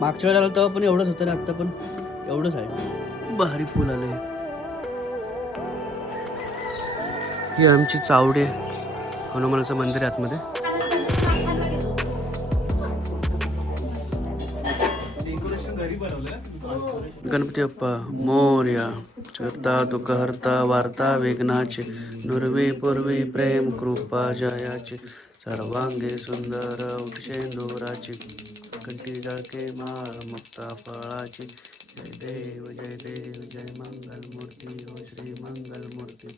मागच्या वेळेला तेव्हा पण एवढंच होतं ना, आत्ता पण एवढंच आहे. भारी फुल आले. ही आमची चावडे हनुमानाचं मंदिर आहे आतमध्ये. गणपती बाप्पा मोरया. करता तुका हरता वार्ता वेगनाचे नुर्वी पूर्वी प्रेम कृपा जयाचे सर्वांगे सुंदर उक्षेंदुराची कंठी जळके माळ मुक्ता फळाची. जय देव जय मंगल मूर्ती हो श्री मंगल मूर्ती.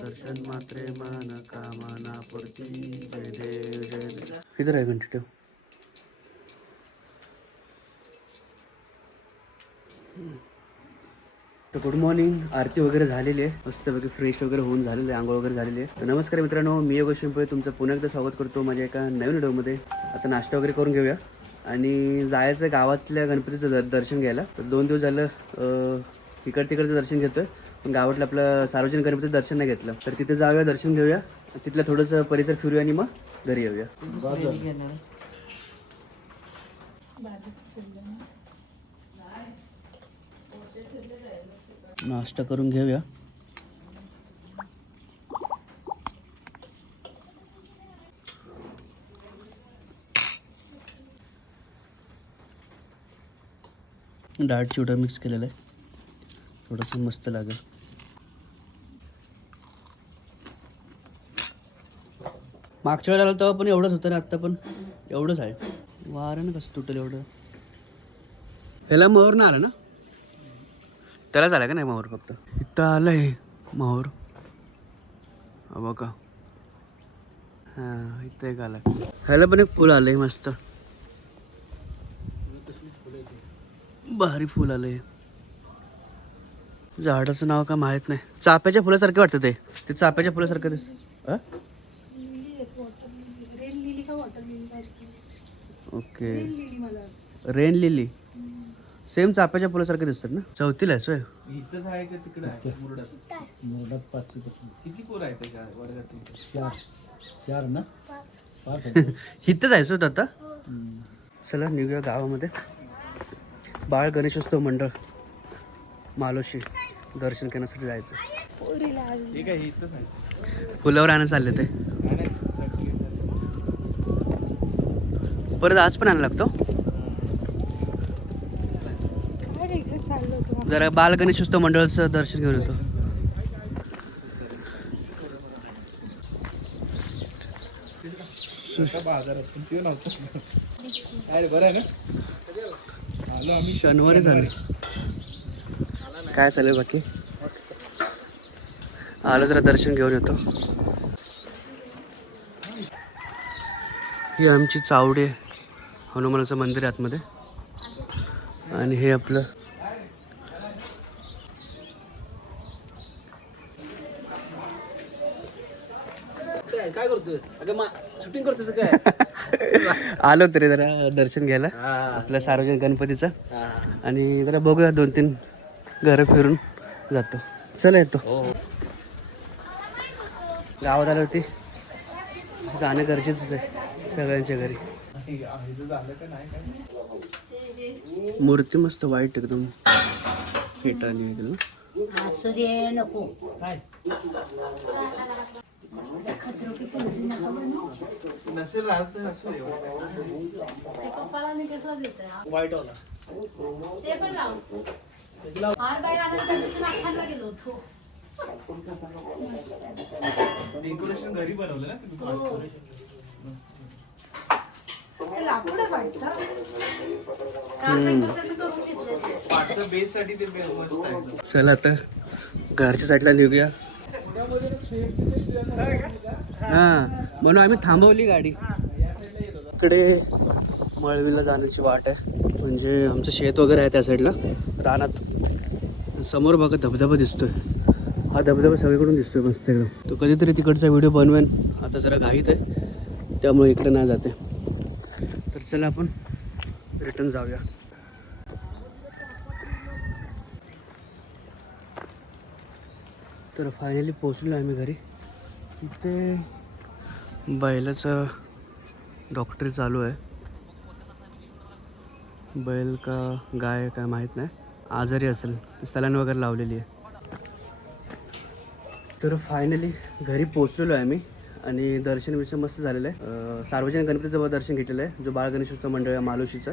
दर्शन मात्रे मन कामना पूर्ती. जय देव जय देव. इधर आहे घंटी ठेव. तर गुड मॉर्निंग. आरती वगैरे झालेली आहे, मस्तपैकी फ्रेश वगैरे होऊन झालेलं आहे, आंघोळ वगैरे झालेली आहे. तर नमस्कार मित्रांनो, मी योगेश शिंपळे तुमचं पुन्हा एकदा स्वागत करतो माझ्या एका नवीन व्हिडिओमध्ये. आता नाश्ता वगैरे करून घेऊया आणि जायचं गावातल्या गणपतीचं दर्शन घ्यायला. तर 2 दिवस झालं तिकडचं दर्शन घेतोय, पण गावातलं आपलं सार्वजनिक गणपतीचं दर्शन नाही घेतलं. तर तिथे जाऊया, दर्शन घेऊया, तिथलं थोडंसं परिसर फिरूया आणि मग घरी येऊया. नाश्ता करून घेऊया. डाळ चिवडा मिक्स केलेला आहे, थोडंसं मस्त लागेल. मागच्या वेळेला तेव्हा पण एवढंच होतं ना, आत्ता पण एवढंच आहे. वारं कसं तुटेल एवढं. ह्याला मोहर ना आला ना, त्यालाच आला का नाही मोहर, फक्त इथं आलंय मोहर. बघा, हां इथं एक आलं. ह्याला पण एक फुल आलंय मस्त, भारी फुल आलंय. झाडाचं नाव का माहीत नाही. चाफ्याच्या फुलासारखे वाटतं ते चाफ्याच्या फुलासारखं ओके, रेन लिली. सेम चाफ्याच्या फुलासारखे दिसतात ना. चौथीला आहे सोय. इथंच आहे का तिकडे आहे मुरडात 5 किती पोरं आहेत त्या वर्गात? 4 ना, 5 इथंच आहे सोय आता. चला निघूया गावामध्ये. बाळ गणेशोत्सव मंडळ मालोशी दर्शन करण्यासाठी जायचं. ठीक आहे, इथंच आहे. फुलावर आणायला चालले ते. परत आज पण आणायला लागतो. जरा बाल गणेशोत्सव मंडळाचं दर्शन घेऊन येतो. शनिवारी झाले. काय चालेल बाकी? आलं जरा दर्शन घेऊन येतो. ही आमची चावडे हनुमानाचं मंदिर आहे आतमध्ये, आणि हे आपलं काय करतोय? शूटिंग करतोय काय? आलो तरी जरा दर्शन घ्यायला आपल्या सार्वजनिक गणपतीचं, आणि जरा बघूया 2-3 घरं फिरून जातो. चला येतो. गावात आल्यावरती जाणं गरजेचंच आहे सगळ्यांच्या घरी. मूर्ती मस्त वाईट एकदम हेटाने एकदम. नको काय नसेल राहत वाईट वाला ते पण राहू हार बाई आणायला गेलो होतो. डेकोरेशन घरी बनवलं ना तुम्ही? लाकूड पाठचा बेस साठी ते मस्त आहे. चला आता घरच्या साईडला निघूया. हां म्हणून आम्ही थांबवली गाडी. इकडे मळवीला जाण्याची वाट आहे, म्हणजे आमचं शेत वगैरे आहे त्या साईडला रानात. समोर बघा धबधबा दिसतोय. हा धबधबा सगळीकडून दिसतोय मस्त एकदम. तो कधीतरी तिकडचा व्हिडिओ बनवेन, आता जरा घाईत आहे त्यामुळे इकडे नाही जाते. तर चला आपण रिटर्न जाऊया. तर फायनली पोचलो आम्ही घरी. इथे बैलाचं डॉक्टरी चालू आहे. बैल का गाय काय माहीत नाही, आजारी असेल, सलाईन वगैरे लावलेली आहे. तर फायनली घरी पोचलेलो आहे मी आणि दर्शन विषय मस्त झालेलं आहे. सार्वजनिक गणपतीचं दर्शन घेतलेलं आहे, जो बाळ गणेशोत्सव मंडळ आहे मालोशीचं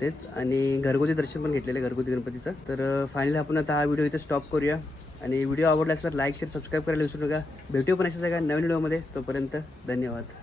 तेच, आणि घरगुती दर्शन पण घेतलेलं आहे घरगुती गणपतीचं. तर फायनली आपण आता हा व्हिडिओ इथे स्टॉप करूया आणि व्हिडिओ आवडला असेल तर लाईक शेअर सबस्क्राईब करायला विसरू नका. भेटूया पण अशाच एका नवीन व्हिडिओमध्ये. तोपर्यंत धन्यवाद.